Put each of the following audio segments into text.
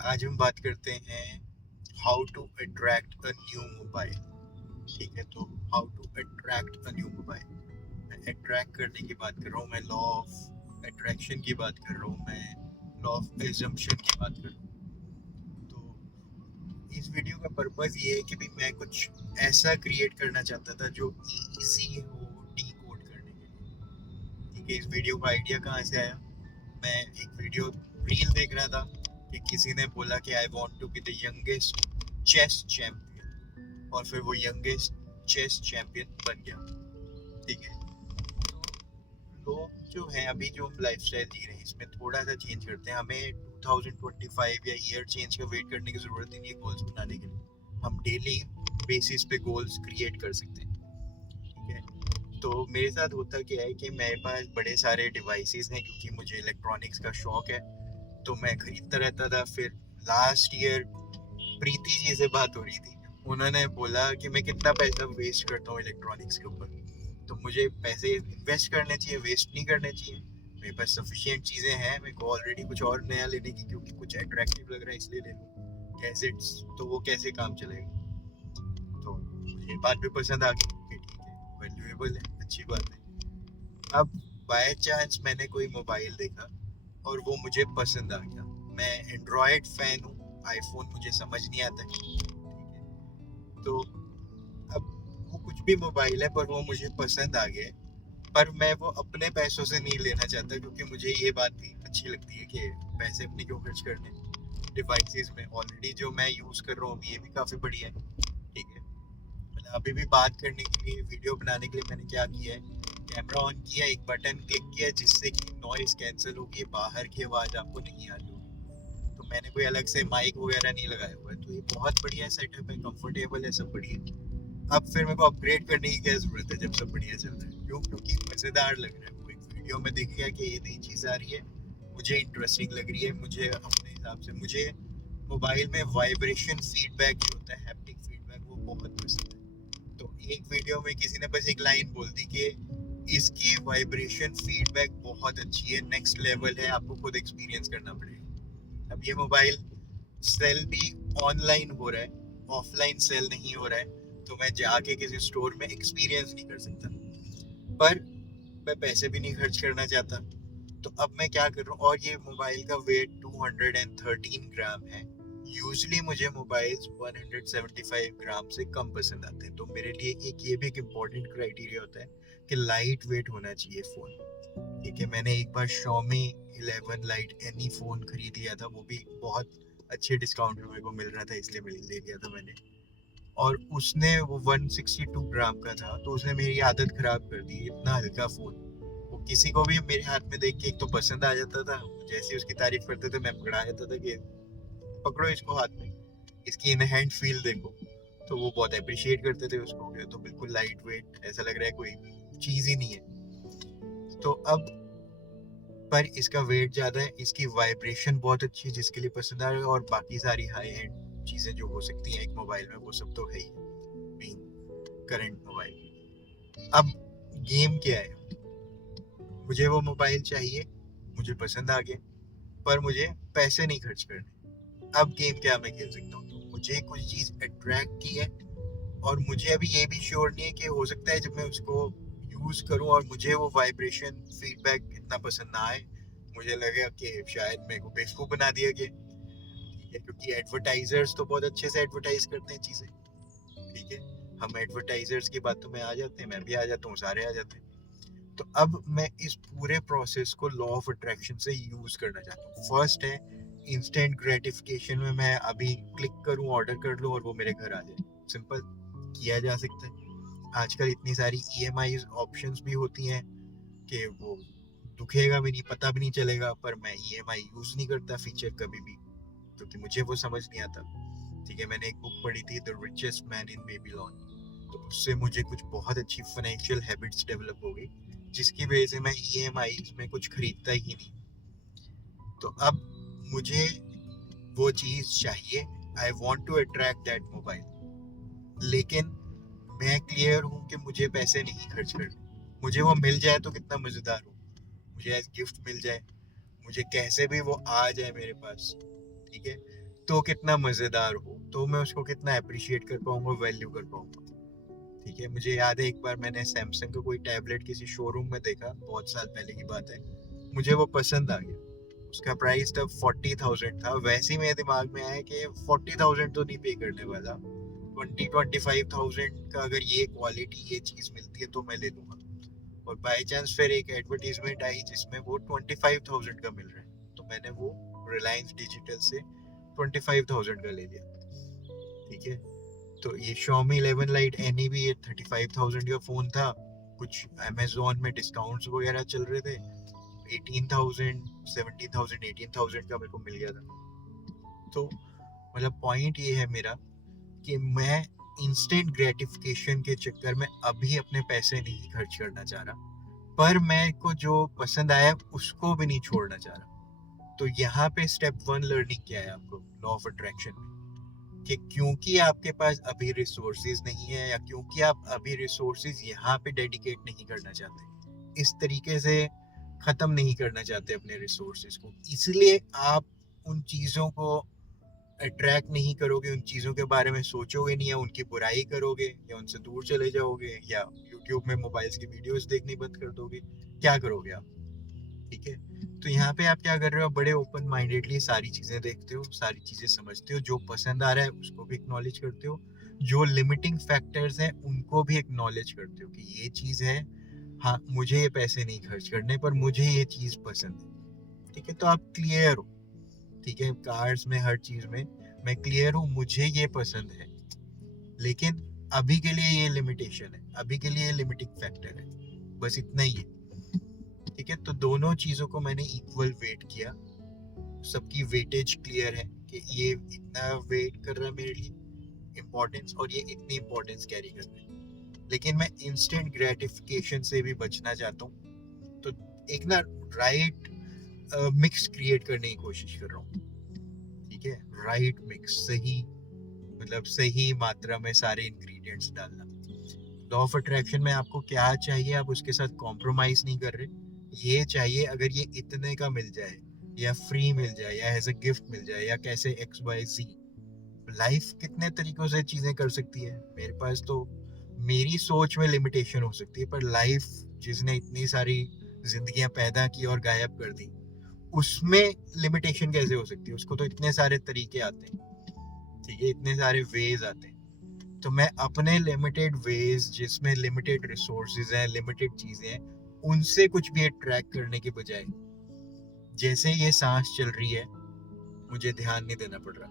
आज हम बात करते हैं how to attract a new mobile. ठीक है, तो how to attract a new mobile. मैं अट्रैक्ट करने की बात कर रहा हूँ, मैं लॉ ऑफ अट्रैक्शन की बात कर रहा हूँ, मैं लॉ ऑफ एजम्पशन की बात कर रहा हूँ। तो इस वीडियो का पर्पस ये है कि भी मैं कुछ ऐसा क्रिएट करना चाहता था जो इजी हो डी कोड करने के लिए। ठीक है, इस वीडियो का आइडिया कहाँ से आया? मैं एक वीडियो रील देख रहा था कि किसी ने बोला कि I want to be the youngest chess champion, और फिर वो यंगेस्ट चेस चैंपियन बन गया। ठीक है, तो लोग जो हैं अभी जो हम लाइफस्टाइल जी रहे हैं इसमें थोड़ा सा चेंज करते हैं। हमें 2025 या ईयर चेंज का वेट करने की जरूरत ही नहीं है गोल्स बनाने के लिए। हम डेली बेसिस पे गोल्स क्रिएट कर सकते हैं। ठीक है, तो मेरे साथ होता क्या है कि मेरे पास बड़े सारे डिवाइसेस हैं क्योंकि मुझे इलेक्ट्रॉनिक्स का शौक है, तो मैं खरीदता रहता था। फिर लास्ट ईयर प्रीति जी से बात हो रही थी, उन्होंने बोला कि मैं कितना पैसा वेस्ट करता हूँ इलेक्ट्रॉनिक्स के ऊपर, तो मुझे पैसे इन्वेस्ट करने चाहिए, वेस्ट नहीं करने चाहिए। मेरे पास सफिशिएंट चीज़ें हैं, मेरे को ऑलरेडी कुछ और नया लेने की, क्योंकि कुछ अट्रैक्टिव लग रहा है इसलिए ले लूँ। गैजेट्स तो वो कैसे काम चलेगा। तो मुझे बात भी पसंद आ गई कि ठीक है, वैल्यूएबल है, अच्छी बात है। अब बाय चांस मैंने कोई मोबाइल देखा और वो मुझे पसंद आ गया। मैं एंड्रॉयड फैन हूँ, आईफोन मुझे समझ नहीं आता है। ठीक है, तो अब वो कुछ भी मोबाइल है पर वो मुझे पसंद आ गया, पर मैं वो अपने पैसों से नहीं लेना चाहता, क्योंकि मुझे ये बात भी अच्छी लगती है कि पैसे अपने क्यों खर्च करने डिवाइसेस में। ऑलरेडी जो मैं यूज़ कर रहा हूँ ये भी काफ़ी बढ़िया है। ठीक है, मतलब अभी भी बात करने के लिए, वीडियो बनाने के लिए मैंने क्या किया है, कैमरा ऑन किया, एक बटन क्लिक किया जिससे कि नॉइस कैंसिल होगी, बाहर की आवाज़ आपको नहीं आ रही होगी। तो मैंने कोई अलग से माइक वगैरह नहीं लगाया हुआ है, तो ये बहुत बढ़िया सेटअप है, कंफर्टेबल है, सब बढ़िया। अब फिर मेरे को अपग्रेड करने की क्या जरूरत है जब सब बढ़िया चल रहा है? क्यों? क्योंकि मजेदार लग रहा है। वो एक वीडियो में दिख गया कि ये नई चीज आ रही है, मुझे इंटरेस्टिंग लग रही है, मुझे अपने हिसाब से, मुझे मोबाइल में वाइब्रेशन फीडबैक जो होता है, हैप्टिक फीडबैक, वो बहुत पसंद है। तो एक वीडियो में किसी ने बस एक लाइन बोल दी कि इसकी वाइब्रेशन फीडबैक बहुत अच्छी है, नेक्स्ट लेवल है, आपको खुद एक्सपीरियंस करना पड़ेगा। अब ये मोबाइल सेल भी ऑनलाइन हो रहा है, ऑफलाइन सेल नहीं हो रहा है, तो मैं जाके किसी स्टोर में एक्सपीरियंस नहीं कर सकता। पर मैं पैसे भी नहीं खर्च करना चाहता, तो अब मैं क्या कर रहा हूँ, और ये मोबाइल का वेट 213 ग्राम है। यूजली मुझे मोबाइल 175 ग्राम से कम पसंद आते हैं, तो मेरे लिए एक ये भी एक इम्पोर्टेंट क्राइटेरिया होता है कि लाइट वेट होना चाहिए फ़ोन। ठीक है, मैंने एक बार Xiaomi 11 लाइट एनी फ़ोन खरीद लिया था, वो भी बहुत अच्छे डिस्काउंट में मेरे को मिल रहा था, इसलिए मैं ले लिया था मैंने। और उसने वो 162 ग्राम का था, तो उसने मेरी आदत खराब कर दी। इतना हल्का फ़ोन, वो किसी को भी मेरे हाथ में देख के एक तो पसंद आ जाता था, जैसे उसकी तारीफ करते थे मैं पकड़ा जाता था कि पकड़ो इसको हाथ में, इसकी इन हैंड फील देखो। तो वो बहुत अप्रिशिएट करते थे उसको, तो बिल्कुल लाइट वेट, ऐसा लग रहा है कोई चीज़ ही नहीं है। तो अब पर इसका वेट ज़्यादा है, इसकी वाइब्रेशन बहुत अच्छी है जिसके लिए पसंद आ रहा है, और बाकी सारी हाई एंड चीज़ें जो हो सकती हैं एक मोबाइल में, वो सब तो है ही, बीइंग करंट मोबाइल। अब गेम क्या है? मुझे वो मोबाइल चाहिए, मुझे पसंद आ गया, पर मुझे पैसे नहीं खर्च करने। अब गेम क्या मैं खेल सकता हूँ? तो मुझे कुछ चीज़ अट्रैक्ट की है, और मुझे अभी ये भी श्योर नहीं है कि हो सकता है जब मैं उसको यूज़ करूँ और मुझे वो वाइब्रेशन फीडबैक इतना पसंद ना आए, मुझे लगेगा कि शायद मेरे को बेवकूफ़ बना दिया गया। ठीक है, क्योंकि एडवर्टाइजर्स तो बहुत अच्छे से एडवर्टाइज करते हैं चीज़ें। ठीक है, हम एडवर्टाइजर्स की बातों में आ जाते हैं, मैं भी आ जाता हूँ, सारे आ जाते हैं। तो अब मैं इस पूरे प्रोसेस को लॉ ऑफ अट्रैक्शन से यूज करना चाहता हूँ। फर्स्ट है इंस्टेंट ग्रेटिफिकेशन में मैं अभी क्लिक करूँ, ऑर्डर कर लूँ और वो मेरे घर आ जाए। सिंपल, किया जा सकता है। आजकल इतनी सारी ईएमआई ऑप्शंस भी होती हैं कि वो दुखेगा भी नहीं, पता भी नहीं चलेगा, पर मैं ईएमआई यूज नहीं करता फीचर कभी भी, क्योंकि मुझे वो समझ नहीं आता। ठीक है, मैंने एक बुक पढ़ी थी, the richest man in Babylon, तो उससे मुझे कुछ बहुत अच्छी फाइनेंशियल हैबिट्स डेवलप हो गई, जिसकी वजह से मैं ईएमआई में कुछ खरीदता ही नहीं। तो अब मुझे वो चीज़ चाहिए, I want to attract that mobile, लेकिन मैं क्लियर हूँ कि मुझे पैसे नहीं खर्च करने। मुझे वो मिल जाए तो कितना मज़ेदार हो, मुझे एज गिफ्ट मिल जाए, मुझे कैसे भी वो आ जाए मेरे पास। ठीक है, तो कितना मज़ेदार हो, तो मैं उसको कितना अप्रिशिएट कर पाऊंगा, वैल्यू कर पाऊंगा। ठीक है, मुझे याद है एक बार मैंने सैमसंग का कोई टैबलेट किसी शोरूम में देखा, बहुत साल पहले की बात है। मुझे वो पसंद आ गया, उसका प्राइस तब 40,000 था। वैसे ही मेरे दिमाग में आया कि 40,000 तो नहीं पे करने वाला, 25,000 का अगर ये क्वालिटी ये चीज़ मिलती है तो मैं ले लूँगा। और बाई चांस फिर एक एडवर्टीजमेंट आई जिसमें वो 25,000 का मिल रहा है, तो मैंने वो रिलायंस डिजिटल से 25,000 का ले लिया। ठीक है, तो ये Xiaomi 11 Lite NE भी ये 35,000 का फ़ोन था। कुछ अमेजोन में डिस्काउंट्स वगैरह चल रहे थे, 18,000 17,000 18,000 का मेरे को मिल गया था। तो मतलब पॉइंट ये है मेरा कि मैं इंस्टेंट ग्रेटिफिकेशन के चक्कर में अभी अपने पैसे नहीं खर्च करना चाह रहा, पर मैं को जो पसंद आया उसको भी नहीं छोड़ना चाह रहा। तो यहाँ पे स्टेप 1 लर्निंग क्या है आपको लॉ ऑफ अट्रैक्शन में, कि क्योंकि आपके पास अभी रिसोर्सेज नहीं है या क्योंकि आप अभी रिसोर्सेज यहाँ पे डेडिकेट नहीं करना चाहते, इस तरीके से ख़त्म नहीं करना चाहते अपने रिसोर्सेज को, इसलिए आप उन चीज़ों को अट्रैक्ट नहीं करोगे, उन चीज़ों के बारे में सोचोगे नहीं, या उनकी बुराई करोगे, या उनसे दूर चले जाओगे, या यूट्यूब में मोबाइल्स की वीडियोस देखनी बंद कर दोगे। क्या करोगे आप? ठीक है, तो यहाँ पे आप क्या कर रहे हो, बड़े ओपन माइंडेडली सारी चीज़ें देखते हो, सारी चीज़ें समझते हो, जो पसंद आ रहा है उसको भी एक्नॉलेज करते हो, जो लिमिटिंग फैक्टर्स हैं उनको भी एक्नॉलेज करते हो कि ये चीज़ है, हाँ मुझे ये पैसे नहीं खर्च करने, पर मुझे ये चीज़ पसंद है। ठीक है, तो आप क्लियर हो। ठीक है, कार्स में हर चीज़ में मैं क्लियर हूँ, मुझे ये पसंद है, लेकिन अभी के लिए ये लिमिटेशन है, अभी के लिए ये लिमिटिंग फैक्टर है, बस इतना ही है। ठीक है, तो दोनों चीज़ों को मैंने इक्वल वेट किया, सबकी वेटेज क्लियर है कि ये इतना वेट कर रहा है मेरे लिए इम्पोर्टेंस, और ये इतनी इम्पोर्टेंस कैरी कर रहा है, लेकिन मैं इंस्टेंट ग्रेटिफिकेशन से भी बचना चाहता हूँ। तो एक ना राइट मिक्स क्रिएट करने की कोशिश कर रहा हूँ। ठीक है, राइट मिक्स, सही मतलब सही मात्रा में सारे इंग्रेडिएंट्स डालना। लॉ ऑफ अट्रैक्शन में आपको क्या चाहिए आप उसके साथ कॉम्प्रोमाइज नहीं कर रहे। ये चाहिए अगर ये इतने का मिल जाए, या फ्री मिल जाए, या एज अ गिफ्ट मिल जाए, या कैसे XYZ। लाइफ कितने तरीकों से चीजें कर सकती है, मेरे पास तो मेरी सोच में लिमिटेशन हो सकती है, पर लाइफ जिसने इतनी सारी जिंदगियां पैदा की और गायब कर दी, उसमें लिमिटेशन कैसे हो सकती है? उसको तो इतने सारे तरीके आते हैं। ठीक है, इतने सारे वेज आते हैं। तो मैं अपने लिमिटेड वेज जिसमें लिमिटेड रिसोर्सेज हैं, लिमिटेड चीजें हैं, उनसे कुछ भी अट्रैक्ट करने के बजाय, जैसे ये सांस चल रही है मुझे ध्यान नहीं देना पड़ रहा,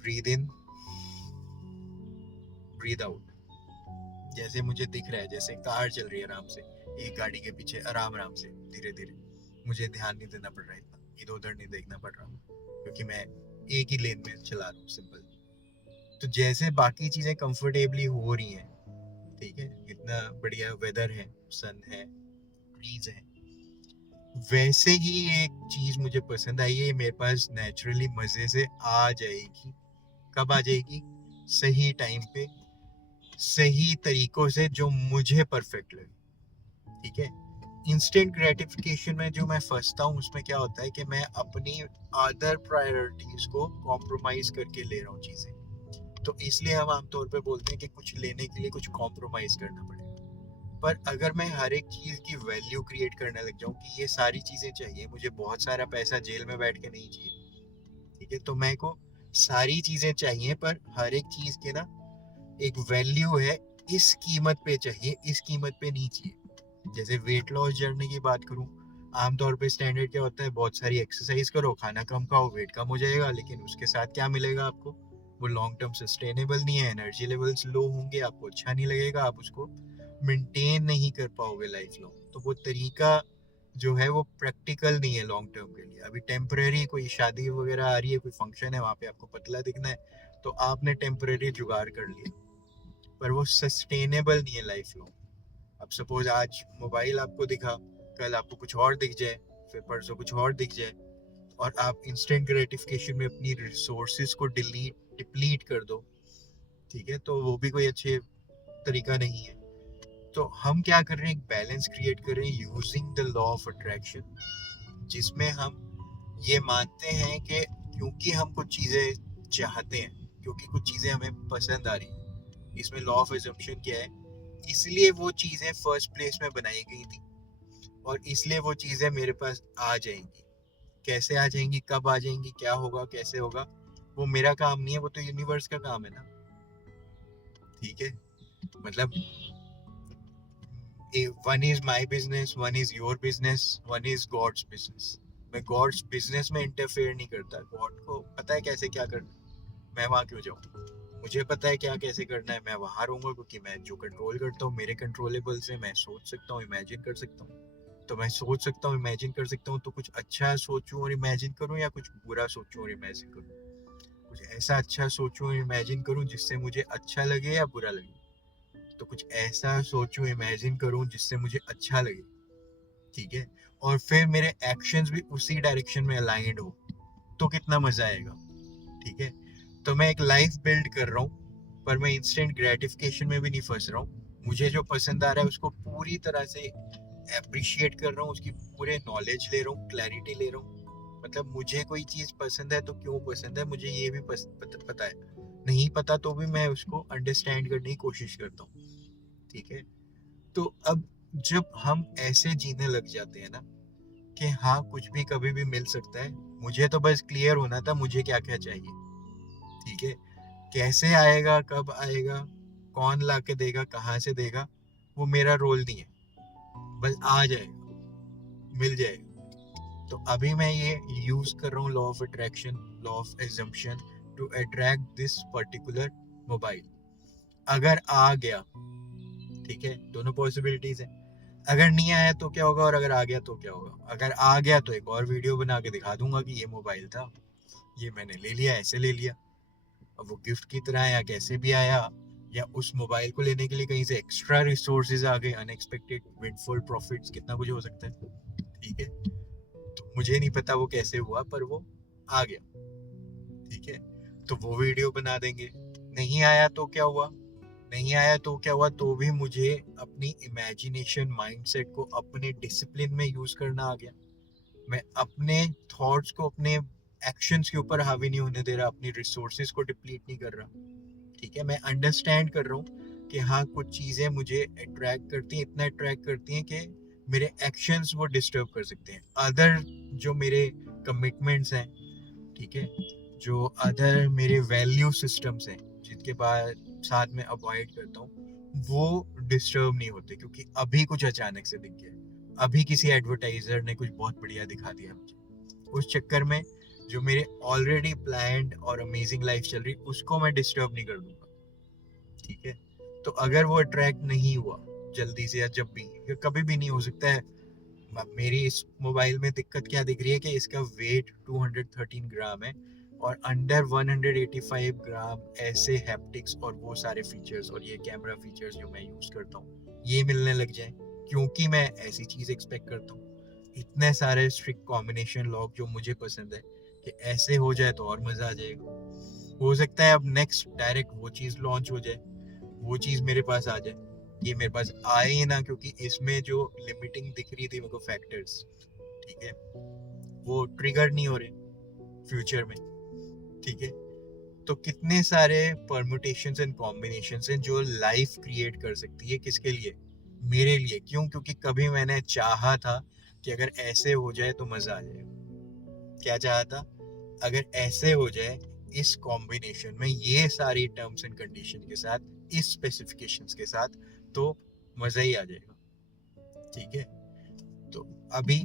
ब्रीद इन ब्रीद आउट, जैसे मुझे दिख रहा है, जैसे कार चल रही है आराम से, एक गाड़ी के पीछे आराम आराम से धीरे धीरे, मुझे ध्यान नहीं देना पड़ रहा, इतना इधर उधर नहीं देखना पड़ रहा, क्योंकि मैं एक ही लेन में चला रहा हूँ, सिंपल। तो जैसे बाकी चीजें कंफर्टेबली हो रही हैं, ठीक है, इतना बढ़िया वेदर है, सन है, ट्रीज है, वैसे ही एक चीज मुझे पसंद आई है, मेरे पास नेचुरली मजे से आ जाएगी। कब आ जाएगी? सही टाइम पे, सही तरीकों से, जो मुझे परफेक्ट लगे। ठीक है, इंस्टेंट ग्रेटिफिकेशन में जो मैं फंसता हूँ उसमें क्या होता है कि मैं अपनी अदर प्रायोरिटीज को कॉम्प्रोमाइज करके ले रहा हूँ चीजें। तो इसलिए हम आमतौर पे बोलते हैं कि कुछ लेने के लिए कुछ कॉम्प्रोमाइज करना पड़ेगा। पर अगर मैं हर एक चीज की वैल्यू क्रिएट करने लग जाऊं कि ये सारी चीजें चाहिए, मुझे बहुत सारा पैसा जेल में बैठ के नहीं चाहिए। ठीक है, तो मैं को सारी चीजें चाहिए, पर हर एक चीज के ना एक वैल्यू है, इस कीमत पे चाहिए, इस कीमत पे नहीं चाहिए। जैसे वेट लॉस जर्नी की बात करूं, आमतौर पे स्टैंडर्ड क्या होता है, बहुत सारी एक्सरसाइज करो, खाना कम खाओ, वेट कम हो जाएगा, लेकिन उसके साथ क्या मिलेगा आपको? वो लॉन्ग टर्म सस्टेनेबल नहीं है, एनर्जी लेवल्स लो होंगे, आपको अच्छा नहीं लगेगा, आप उसको मेंटेन नहीं कर पाओगे लाइफ लॉन्ग। तो वो तरीका जो है वो प्रैक्टिकल नहीं है लॉन्ग टर्म के लिए। अभी टेम्परेरी कोई शादी वगैरह आ रही है, कोई फंक्शन है, वहाँ पे आपको पतला दिखना है, तो आपने टेम्परेरी जुगाड़ कर लिया, पर वो सस्टेनेबल नहीं है लाइफ लॉन्ग। अब सपोज आज मोबाइल आपको दिखा, कल आपको कुछ और दिख जाए, फिर परसों कुछ और दिख जाए, और आप इंस्टेंट ग्रेटिफिकेशन में अपनी रिसोर्सेज को डिप्लीट कर दो। ठीक है, तो वो भी कोई अच्छे तरीका नहीं है। तो हम क्या कर रहे हैं, एक बैलेंस क्रिएट कर रहे हैं using the law of attraction, जिसमें हम ये मानते हैं कि क्योंकि हम कुछ चीज़ें चाहते हैं, क्योंकि कुछ चीज़ें हमें पसंद आ रही हैं, इसमें लॉ ऑफ एजम्पशन क्या है, इसलिए वो चीज़ें फर्स्ट प्लेस में बनाई गई थी और इसलिए वो चीज़ें मेरे पास आ जाएंगी। कैसे आ जाएंगी, कब आ जाएंगी, क्या होगा, कैसे होगा, वो मेरा काम नहीं है, वो तो यूनिवर्स का काम है ना। ठीक है, मतलब one is my business, one is your business, one is God's business. मैं गॉड्स बिजनेस में इंटरफेयर नहीं करता, गॉड को पता है कैसे क्या करना है, मैं वहां क्यों जाऊँ। मुझे पता है क्या कैसे करना है, मैं वहां रहूंगा, क्योंकि मैं जो कंट्रोल करता हूँ मेरे कंट्रोलेबल से, मैं सोच सकता हूँ, इमेजिन कर सकता हूँ। तो मैं सोच सकता हूँ, इमेजिन कर सकता हूँ, तो कुछ अच्छा सोचूं और इमेजिन करूँ या कुछ बुरा सोचूं और इमेजिन करूँ। कुछ ऐसा अच्छा सोचूं और इमेजिन करूं जिससे मुझे अच्छा लगे या बुरा लगे। तो कुछ ऐसा सोचूं, इमेजिन करूं जिससे मुझे अच्छा लगे। ठीक है, और फिर मेरे एक्शंस भी उसी डायरेक्शन में अलाइंड हो, तो कितना मजा आएगा। ठीक है, तो मैं एक लाइफ बिल्ड कर रहा हूँ, पर मैं इंस्टेंट ग्रेटिफिकेशन में भी नहीं फंस रहा हूँ। मुझे जो पसंद आ रहा है उसको पूरी तरह से अप्रिशिएट कर रहा हूँ, उसकी पूरे नॉलेज ले रहा हूँ, क्लैरिटी ले रहा हूँ। मतलब मुझे कोई चीज पसंद है तो क्यों पसंद है, मुझे ये भी पता है, नहीं पता तो भी मैं उसको अंडरस्टैंड करने की कोशिश करता हूँ। ठीक है, तो अब जब हम ऐसे जीने लग जाते हैं ना कि हाँ कुछ भी कभी भी मिल सकता है, मुझे तो बस क्लियर होना था मुझे क्या क्या चाहिए। ठीक है, कैसे आएगा, कब आएगा, कौन ला के देगा, कहाँ से देगा, वो मेरा रोल नहीं है, बस आ जाएगा, मिल जाएगा। तो अभी मैं ये यूज कर रहा हूँ law of attraction, law of assumption, to attract this particular mobile. अगर आ गया, ठीक है, दोनों पॉसिबिलिटीज है। अगर नहीं आया तो क्या होगा, और अगर आ गया तो क्या होगा। अगर आ गया तो एक और वीडियो बना के दिखा दूंगा कि ये मोबाइल था, ये मैंने ले लिया, ऐसे ले लिया। अब वो गिफ्ट की तरह आया, कैसे भी आया, या उस मोबाइल को लेने के लिए कहीं से एक्स्ट्रा रिसोर्सेज आ गए, अनएक्सपेक्टेड विंडफॉल प्रॉफिट्स, कितना कुछ हो सकता है। ठीक है, तो मुझे नहीं पता वो कैसे हुआ, पर वो आ गया। ठीक है, तो वो वीडियो बना देंगे। नहीं आया तो क्या हुआ, नहीं आया तो क्या हुआ, तो भी मुझे अपनी इमेजिनेशन माइंडसेट को अपने डिसिप्लिन में यूज करना आ गया। मैं अपने थॉट्स को अपने एक्शंस के ऊपर हावी नहीं होने दे रहा, अपनी रिसोर्सेज को डिप्लीट नहीं कर रहा। ठीक है, मैं अंडरस्टैंड कर रहा हूँ कि हाँ कुछ चीज़ें मुझे अट्रैक्ट करती हैं, इतना अट्रैक्ट करती हैं कि मेरे एक्शंस वो डिस्टर्ब कर सकते हैं। अदर जो मेरे कमिटमेंट्स हैं, ठीक है, जो अदर मेरे वैल्यू सिस्टम्स हैं जिनके बाद साथ में अवॉइड करता हूँ, वो डिस्टर्ब नहीं होते, क्योंकि अभी कुछ अचानक से दिख गया, अभी किसी एडवर्टाइजर ने कुछ बहुत बढ़िया दिखा दिया मुझे। उस चक्कर में जो मेरे ऑलरेडी प्लान्ड और अमेजिंग लाइफ चल रही, उसको मैं डिस्टर्ब नहीं कर दूंगा। ठीक है, तो अगर वो अट्रैक्ट नहीं हुआ जल्दी से, या जब भी, या कभी भी नहीं हो सकता है। मेरी इस मोबाइल में दिक्कत क्या दिख रही है कि इसका वेट 213 ग्राम है, और अंडर 185 ग्राम ऐसे हैप्टिक्स और वो सारे फीचर्स और ये कैमरा फीचर्स जो मैं यूज करता हूँ ये मिलने लग जाए, क्योंकि मैं ऐसी चीज एक्सपेक्ट करता हूँ। इतने सारे स्ट्रिक्ट कॉम्बिनेशन लॉक जो मुझे पसंद है कि ऐसे हो जाए तो और मजा आ जाएगा। हो सकता है अब नेक्स्ट डायरेक्ट वो चीज लॉन्च हो जाए, वो चीज मेरे पास आ जाए, ये मेरे पास आए ही ना, क्योंकि इसमें जो लिमिटिंग दिख रही थी मेरे को फैक्टर्स, ठीक है, वो ट्रिगर नहीं हो रहे फ्यूचर में। ठीक है, तो कितने सारे परम्यूटेशंस एंड कॉम्बिनेशंस हैं जो लाइफ क्रिएट कर सकती है, किसके लिए, मेरे लिए। क्यों, क्योंकि कभी मैंने चाहा था कि अगर ऐसे हो जाए तो मजा आ जाएगा। क्या चाहा था, अगर ऐसे हो जाए इस कॉम्बिनेशन में, ये सारी टर्म्स एंड कंडीशन के साथ, इस स्पेसिफिकेशंस के साथ, तो मजा ही आ जाएगा। ठीक है, तो अभी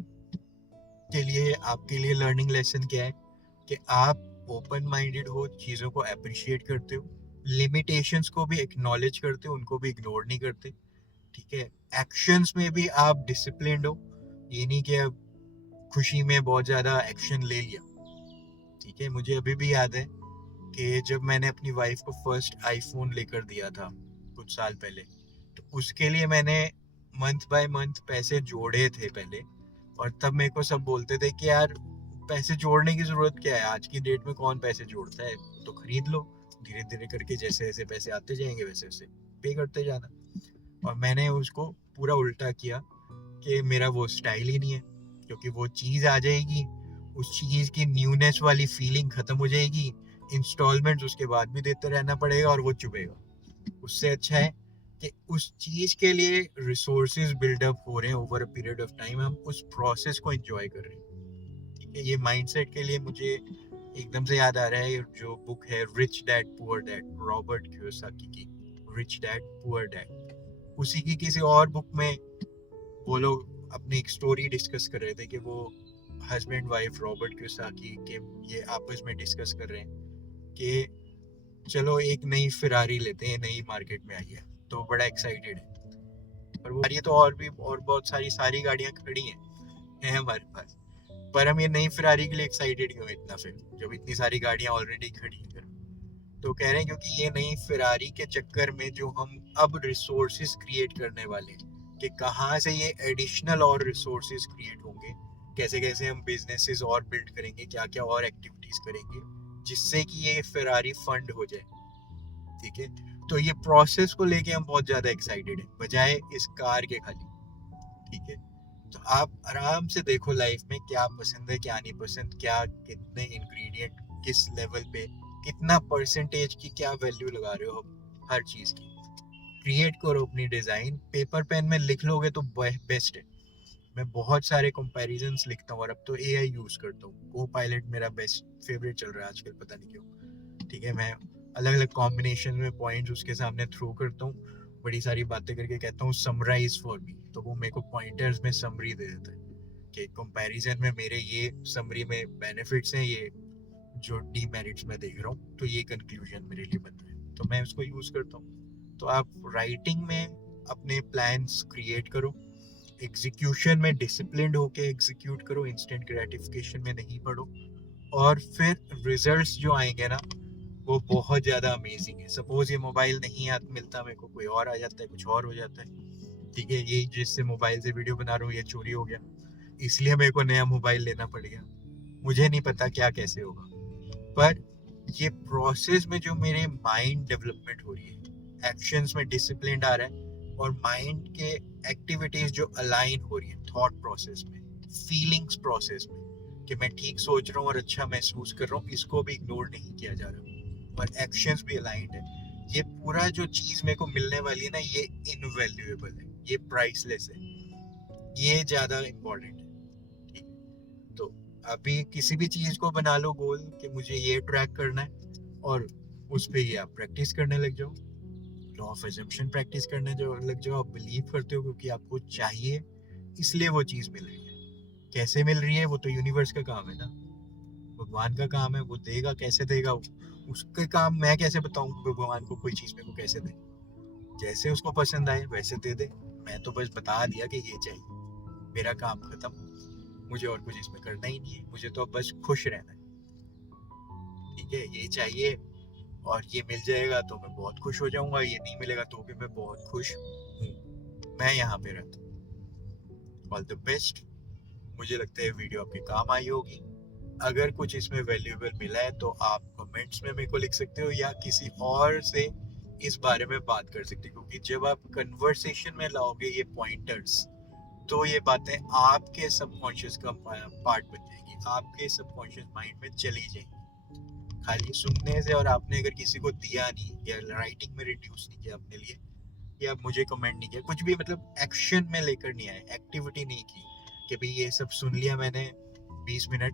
के लिए आपके लिए लर्निंग लेसन क्या है कि आप ओपन माइंडेड हो, चीज़ों को अप्रिशिएट करते हो, लिमिटेशंस को भी एक्नॉलेज करते हो, उनको भी इग्नोर नहीं करते। ठीक है, एक्शंस में भी आप डिसिप्लिन्ड हो, ये नहीं कि अब खुशी में बहुत ज़्यादा एक्शन ले लिया। ठीक है, मुझे अभी भी याद है कि जब मैंने अपनी वाइफ को फर्स्ट आईफोन लेकर दिया था कुछ साल पहले, तो उसके लिए मैंने मंथ बाय मंथ पैसे जोड़े थे पहले। और तब मेरे को सब बोलते थे कि यार पैसे जोड़ने की जरूरत क्या है, आज की डेट में कौन पैसे जोड़ता है, तो खरीद लो, धीरे धीरे करके जैसे जैसे पैसे आते जाएंगे वैसे वैसे पे करते जाना। और मैंने उसको पूरा उल्टा किया कि मेरा वो स्टाइल ही नहीं है, क्योंकि वो चीज़ आ जाएगी उस चीज की न्यूनेस वाली फीलिंग खत्म हो जाएगी, इंस्टॉलमेंट्स उसके बाद भी देते रहना पड़ेगा और वो चुभेगा। उससे अच्छा है कि उस चीज के लिए रिसोर्सेज बिल्डअप हो रहे हैं over a period of time, हम उस प्रोसेस को एंजॉय कर रहे हैं। ठीक है, ये माइंडसेट के लिए मुझे एकदम से याद आ रहा है जो बुक है rich dad poor dad, Robert Kiyosaki की, रिच डैड पुअर डैड। उसी की किसी और बुक में वो लोग अपनी एक स्टोरी डिस्कस कर रहे थे कि वो हस्बैंड वाइफ रॉबर्ट कियोसाकी के ये आपस में डिस्कस कर रहे हैं कि चलो एक नई फिरारी लेते हैं, नई मार्केट में आई है, तो बड़ा एक्साइटेड है। पर वो ये तो और बहुत सारी गाड़ियां खड़ी हैं हमारे पास, पर हम ये नई फिरारी के लिए एक्साइटेड क्यों इतना, फिर जब इतनी सारी गाड़ियां ऑलरेडी खड़ी हैं। तो कह रहे हैं क्योंकि ये नई फिरारी के चक्कर में जो हम अब रिसोर्सेज क्रिएट करने वाले हैं, कि कहाँ से ये एडिशनल और रिसोर्सेज क्रिएट होंगे, कैसे कैसे हम बिजनेसेस और बिल्ड करेंगे, क्या क्या और एक्टिविटीज करेंगे जिससे कि ये फिरारी फंड हो जाए। ठीक है, तो ये प्रोसेस को लेके हम बहुत ज्यादा एक्साइटेड हैं बजाय इस कार के खाली। ठीक है, तो आप आराम से देखो लाइफ में क्या पसंद है क्या नहीं पसंद, क्या कितने इंग्रेडिएंट किस लेवल पे, कितना परसेंटेज की क्या वैल्यू लगा रहे हो हर चीज की। क्रिएट करो अपनी डिजाइन, पेपर पेन में लिख लोगे तो बेस्ट है। मैं बहुत सारे कंपैरिजंस लिखता हूँ और अब तो एआई यूज करता हूँ। को पायलट मेरा बेस्ट फेवरेट चल रहा है आजकल, पता नहीं क्यों। ठीक है, मैं अलग अलग कॉम्बिनेशन में पॉइंट्स उसके सामने थ्रो करता हूँ, बड़ी सारी बातें करके कहता हूँ समराइज फॉर मी, तो वो मेरे को पॉइंटर्स में समरी दे देता है कि कंपैरिजन में मेरे ये समरी में बेनिफिट्स हैं, ये जो डीमेरिट्स मैं देख रहा हूँ, तो ये कंक्लूजन मेरे लिए बन रहा है, तो मैं उसको यूज करता हूँ। तो आप राइटिंग में अपने प्लान्स क्रिएट करो, एग्जीक्यूशन में डिसिप्लिन्ड होके एग्जीक्यूट करो, इंस्टेंट ग्रेटिफिकेशन में नहीं पड़ो, और फिर रिजल्ट्स जो आएंगे ना वो बहुत ज़्यादा अमेजिंग है। सपोज ये मोबाइल नहीं मिलता मेरे को, कोई और आ जाता है, कुछ और हो जाता है। ठीक है, ये जिससे मोबाइल से वीडियो बना रहा हूँ ये चोरी हो गया, इसलिए मेरे को नया मोबाइल लेना पड़ गया। मुझे नहीं पता क्या कैसे होगा, पर ये प्रोसेस में जो मेरे माइंड डेवलपमेंट हो रही है, एक्शंस में डिसिप्लिन आ रहा है, और माइंड के एक्टिविटीज जो अलाइन हो रही है थॉट प्रोसेस में, फीलिंग्स प्रोसेस में, कि मैं ठीक सोच रहा हूँ और अच्छा महसूस कर रहा हूँ, इसको भी इग्नोर नहीं किया जा रहा, और एक्शंस भी अलाइंड है। ये पूरा जो चीज मेरे को मिलने वाली है ना, ये इनवैल्यूएबल है, ये प्राइसलेस है, ये ज्यादा इम्पोर्टेंट है। ठीक, तो अभी किसी भी चीज को बना लो गोल कि मुझे ये ट्रैक करना है, और उस पे ये आप प्रैक्टिस करने लग जाओ, लॉ ऑफ अजम्पशन प्रैक्टिस करने जो लग जाओ। आप बिलीव करते हो क्योंकि आपको चाहिए, इसलिए वो चीज मिल रही है। कैसे मिल रही है वो तो यूनिवर्स का काम है ना, भगवान का काम है, वो देगा, कैसे देगा उसके काम मैं कैसे बताऊं भगवान को कोई चीज मेरे को कैसे दे, जैसे उसको पसंद आए वैसे दे दे। मैं तो बस बता दिया कि ये चाहिए, मेरा काम खत्म, मुझे और कुछ इसमें करना ही नहीं है, मुझे तो अब बस खुश रहना है। ठीक है, ये चाहिए और ये मिल जाएगा तो मैं बहुत खुश हो जाऊंगा, ये नहीं मिलेगा तो भी मैं बहुत खुश हूँ, मैं यहाँ पे रहता हूँ। All the best. मुझे लगता है वीडियो आपके काम आई होगी। अगर कुछ इसमें वैल्यूएबल मिला है तो आप कमेंट्स में मेरे को लिख सकते हो, या किसी और से इस बारे में बात कर सकते हो, क्योंकि जब आप कन्वर्सेशन में लाओगे ये पॉइंटर्स, तो ये बातें आपके सबकॉन्शियस का पार्ट बन जाएगी, आपके सबकॉन्शियस माइंड में चली जाएगी। खाली सुनने से, और आपने अगर किसी को दिया नहीं, या राइटिंग में रिड्यूस नहीं किया अपने लिए, या मुझे कमेंट नहीं किया, कुछ भी मतलब एक्शन में लेकर नहीं आए, एक्टिविटी नहीं की कि भाई ये सब सुन लिया मैंने 20 मिनट,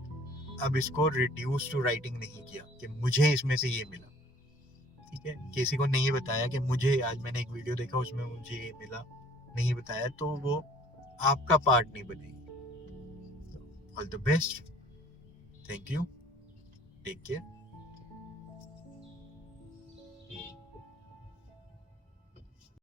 अब इसको रिड्यूस टू राइटिंग नहीं किया कि मुझे इसमें से ये मिला। ठीक है, किसी को नहीं बताया कि मुझे आज मैंने एक वीडियो देखा उसमें मुझे ये मिला, नहीं बताया, तो वो आपका पार्ट नहीं बनेगी। All the best, thank you, take care.